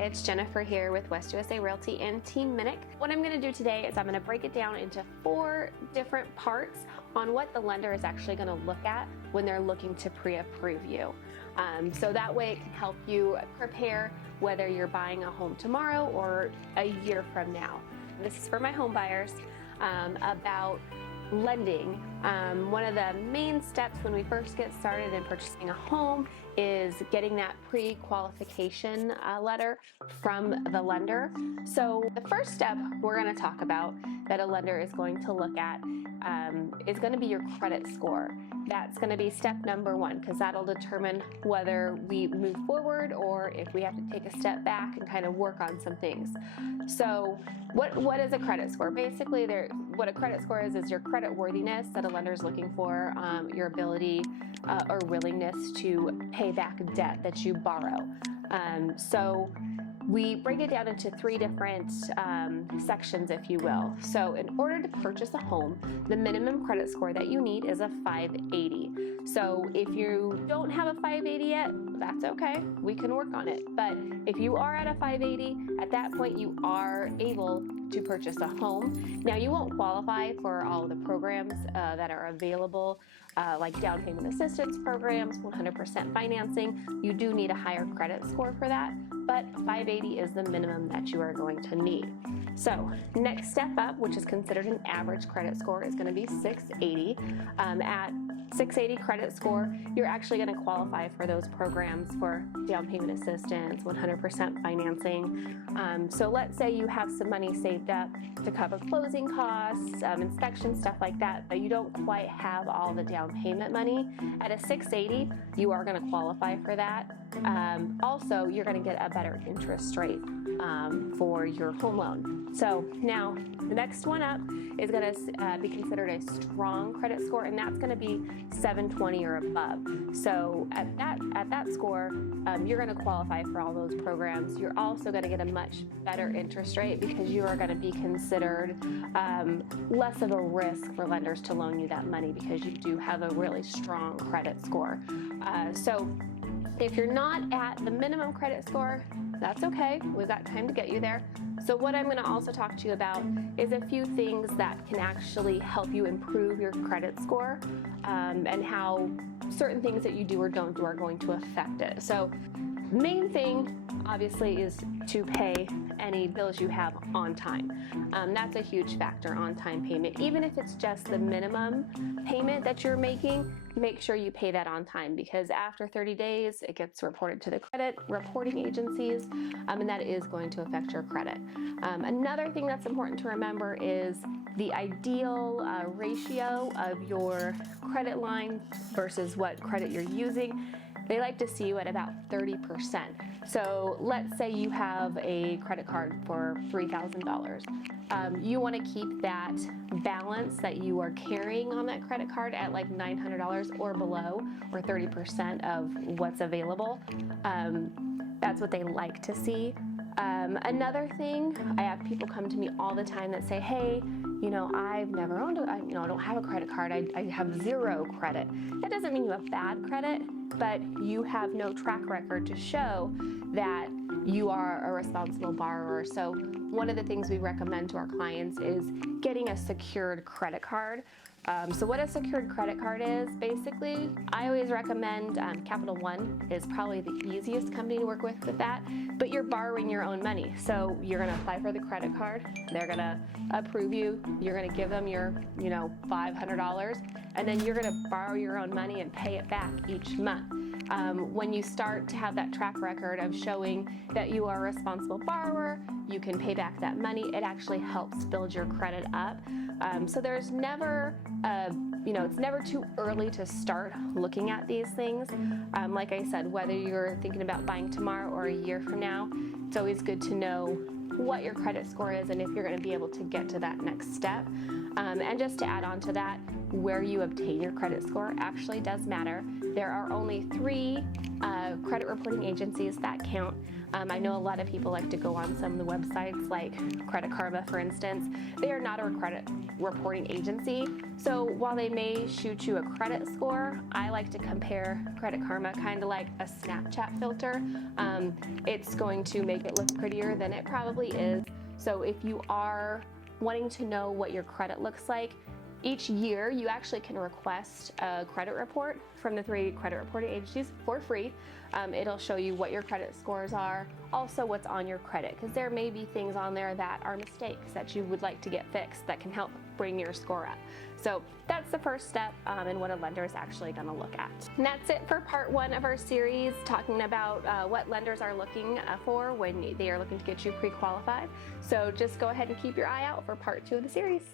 it's Jennifer here with West USA Realty and Team Minik. What I'm going to do today is I'm going to break it down into 4 different parts on what the lender is actually going to look at when they're looking to pre-approve you. So that way it can help you prepare whether you're buying a home tomorrow or a year from now. This is for my home buyers about lending. One of the main steps when we first get started in purchasing a home is getting that pre-qualification letter from the lender. So the first step we're going to talk about that a lender is going to look at is going to be your credit score. That's going to be step number 1 because that'll determine whether we move forward or if we have to take a step back and kind of work on some things. So what is a credit score? Basically, what a credit score is your credit worthiness that a lender is looking for, your ability or willingness to pay back debt that you borrow. So we break it down into 3 different sections, if you will. So in order to purchase a home, the minimum credit score that you need is a 580. So if you don't have a 580 yet, that's okay. We can work on it. But if you are at a 580, at that point you are able to purchase a home. Now you won't qualify for all of the programs that are available, like down payment assistance programs, 100% financing. You do need a higher credit score for that, but 580 is the minimum that you are going to need. So next step up, which is considered an average credit score, is going to be 680. At 680 credit score, you're actually going to qualify for those programs for down payment assistance, 100% financing. So let's say you have some money saved up to cover closing costs, inspection, stuff like that, but you don't quite have all the down payment money. At a 680, you are going to qualify for that. Also, you're going to get a better interest rate for your home loan. So now the next one up is going to be considered a strong credit score, and that's going to be 720 or above. So at that score, you're going to qualify for all those programs. You're also going to get a much better interest rate because you are going to be considered less of a risk for lenders to loan you that money because you do have a really strong credit score. So if you're not at the minimum credit score, that's okay. We've got time to get you there. So what I'm going to also talk to you about is a few things that can actually help you improve your credit score, and how certain things that you do or don't do are going to affect it. So main thing, obviously, is to pay any bills you have on time. That's a huge factor, on-time payment. Even if it's just the minimum payment that you're making, make sure you pay that on time because after 30 days, it gets reported to the credit reporting agencies, and that is going to affect your credit. Another thing that's important to remember is the ideal ratio of your credit line versus what credit you're using. They like to see you at about 30%. So let's say you have a credit card for $3,000. You want to keep that balance that you are carrying on that credit card at like $900 or below, or 30% of what's available. That's what they like to see. Another thing, I have people come to me all the time that say, hey, I've never owned I don't have a credit card. I have 0 credit. That doesn't mean you have bad credit, but you have no track record to show that you are a responsible borrower. So one of the things we recommend to our clients is getting a secured credit card. So what a secured credit card is, basically, I always recommend Capital One is probably the easiest company to work with that, but you're borrowing your own money. So you're going to apply for the credit card, they're going to approve you, you're going to give them your, $500, and then you're going to borrow your own money and pay it back each month. When you start to have that track record of showing that you are a responsible borrower, you can pay back that money, it actually helps build your credit up. So there's never, it's never too early to start looking at these things. Like I said, whether you're thinking about buying tomorrow or a year from now, it's always good to know what your credit score is and if you're going to be able to get to that next step. And just to add on to that, where you obtain your credit score actually does matter. There are only 3 credit reporting agencies that count. I know a lot of people like to go on some of the websites like Credit Karma, for instance. They are not a credit reporting agency. So while they may shoot you a credit score, I like to compare Credit Karma kind of like a Snapchat filter. It's going to make it look prettier than it probably is. So if you are wanting to know what your credit looks like, each year you actually can request a credit report from the 3 credit reporting agencies for free. It'll show you what your credit scores are, also what's on your credit, because there may be things on there that are mistakes that you would like to get fixed that can help bring your score up. So that's the first step in what a lender is actually going to look at. And that's it for part 1 of our series, talking about what lenders are looking for when they are looking to get you pre-qualified. So just go ahead and keep your eye out for part 2 of the series.